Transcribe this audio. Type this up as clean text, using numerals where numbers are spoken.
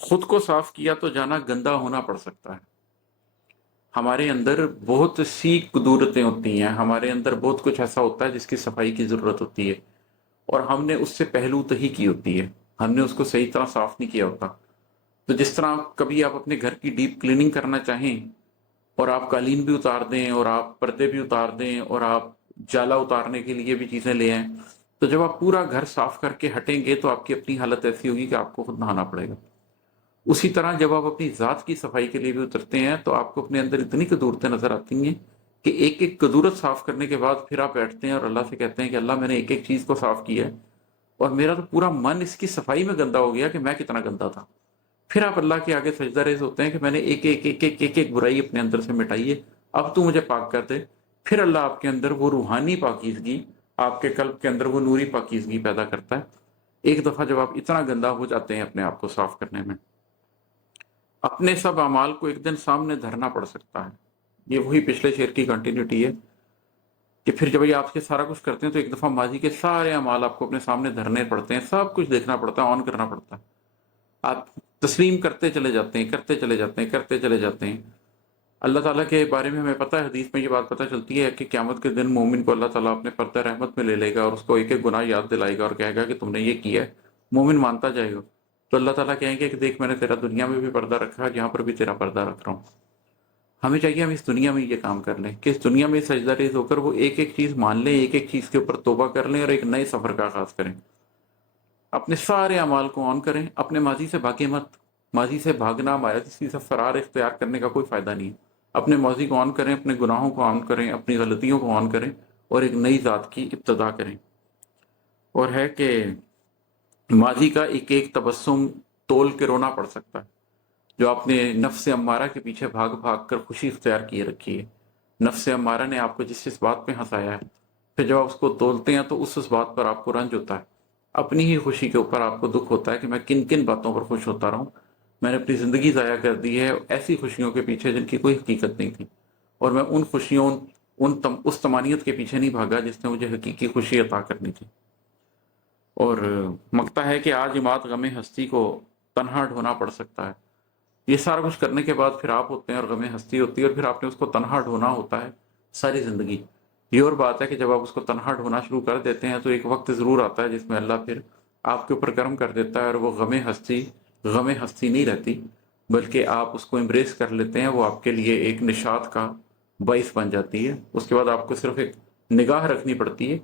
خود کو صاف کیا تو جانا گندا ہونا پڑ سکتا ہے۔ ہمارے اندر بہت سی قدورتیں ہوتی ہیں، ہمارے اندر بہت کچھ ایسا ہوتا ہے جس کی صفائی کی ضرورت ہوتی ہے، اور ہم نے اس سے پہلو تہی کی ہوتی ہے، ہم نے اس کو صحیح طرح صاف نہیں کیا ہوتا۔ تو جس طرح کبھی آپ اپنے گھر کی ڈیپ کلیننگ کرنا چاہیں، اور آپ قالین بھی اتار دیں اور آپ پردے بھی اتار دیں اور آپ جالا اتارنے کے لیے بھی چیزیں لے آئیں، تو جب آپ پورا گھر صاف کر کے ہٹیں گے تو آپ کی اپنی حالت ایسی ہوگی کہ آپ کو خود نہانا پڑے گا۔ اسی طرح جب آپ اپنی ذات کی صفائی کے لیے بھی اترتے ہیں تو آپ کو اپنے اندر اتنی قدورتیں نظر آتی ہیں کہ ایک ایک قدورت صاف کرنے کے بعد پھر آپ بیٹھتے ہیں اور اللہ سے کہتے ہیں کہ اللہ میں نے ایک ایک چیز کو صاف کیا ہے، اور میرا تو پورا من اس کی صفائی میں گندا ہو گیا کہ میں کتنا گندا تھا۔ پھر آپ اللہ کے آگے سجدہ ریز ہوتے ہیں کہ میں نے ایک ایک ایک ایک ایک ایک برائی اپنے اندر سے مٹائی ہے، اب تو مجھے پاک کر دے۔ پھر اللہ آپ کے اندر وہ روحانی پاکیزگی، آپ کے قلب کے اندر وہ نوری پاکیزگی پیدا کرتا ہے۔ ایک دفعہ جب آپ اتنا گندا ہو جاتے ہیں اپنے آپ کو صاف کرنے میں، اپنے سب اعمال کو ایک دن سامنے دھرنا پڑ سکتا ہے۔ یہ وہی پچھلے شعر کی کنٹینیوٹی ہے کہ پھر جب یہ آپ کے سارا کچھ کرتے ہیں تو ایک دفعہ ماضی کے سارے اعمال آپ کو اپنے سامنے دھرنے پڑتے ہیں، سب کچھ دیکھنا پڑتا ہے، آن کرنا پڑتا ہے۔ آپ تسلیم کرتے چلے جاتے ہیں، کرتے چلے جاتے ہیں، کرتے چلے جاتے ہیں۔ اللہ تعالیٰ کے بارے میں ہمیں پتہ ہے، حدیث میں یہ بات پتہ چلتی ہے کہ قیامت کے دن مومن کو اللہ تعالیٰ اپنے پردہ رحمت میں لے لے گا اور اس کو ایک ایک گناہ یاد دلائے گا اور کہے گا کہ تم نے یہ کیا ہے۔ مومن مانتا جائے گا تو اللہ تعالیٰ کہیں گے کہ دیکھ میں نے تیرا دنیا میں بھی پردہ رکھا ہے، یہاں پر بھی تیرا پردہ رکھ رہا ہوں۔ ہمیں چاہیے ہم اس دنیا میں یہ کام کر لیں کہ اس دنیا میں سجدہ ریز ہو کر وہ ایک ایک چیز مان لیں، ایک ایک چیز کے اوپر توبہ کر لیں اور ایک نئے سفر کا آغاز کریں۔ اپنے سارے اعمال کو آن کریں، اپنے ماضی سے بھاگیں مت۔ ماضی سے بھاگنا، ماضی سے فرار اختیار کرنے کا کوئی فائدہ نہیں ہے۔ اپنے ماضی کو آن کریں، اپنے گناہوں کو آن کریں، اپنی غلطیوں کو آن کریں اور ایک نئی ذات کی ابتدا کریں۔ اور ہے کہ ماضی کا ایک ایک تبسم تول کے رونا پڑ سکتا ہے، جو آپ نے نفس امارہ کے پیچھے بھاگ بھاگ کر خوشی اختیار کیے رکھی ہے۔ نفس امارہ نے آپ کو جس بات پہ ہنسایا ہے، پھر جب آپ اس کو تولتے ہیں تو اس بات پر آپ کو رنج ہوتا ہے، اپنی ہی خوشی کے اوپر آپ کو دکھ ہوتا ہے کہ میں کن کن باتوں پر خوش ہوتا رہوں، میں نے اپنی زندگی ضائع کر دی ہے ایسی خوشیوں کے پیچھے جن کی کوئی حقیقت نہیں تھی، اور میں ان خوشیوں اس تمانیت کے پیچھے نہیں بھاگا جس نے مجھے حقیقی خوشی عطا کرنی تھی۔ اور مکتا ہے کہ آج اماد غم ہستی کو تنہا ڈھونا پڑ سکتا ہے۔ یہ سارا کچھ کرنے کے بعد پھر آپ ہوتے ہیں اور غم ہستی ہوتی ہے، اور پھر آپ نے اس کو تنہا ڈھونا ہوتا ہے ساری زندگی۔ یہ اور بات ہے کہ جب آپ اس کو تنہا ڈھونا شروع کر دیتے ہیں تو ایک وقت ضرور آتا ہے جس میں اللہ پھر آپ کے اوپر کرم کر دیتا ہے، اور وہ غم ہستی نہیں رہتی، بلکہ آپ اس کو امبریس کر لیتے ہیں، وہ آپ کے لیے ایک نشاط کا باعث بن جاتی ہے۔ اس کے بعد آپ کو صرف ایک نگاہ رکھنی پڑتی ہے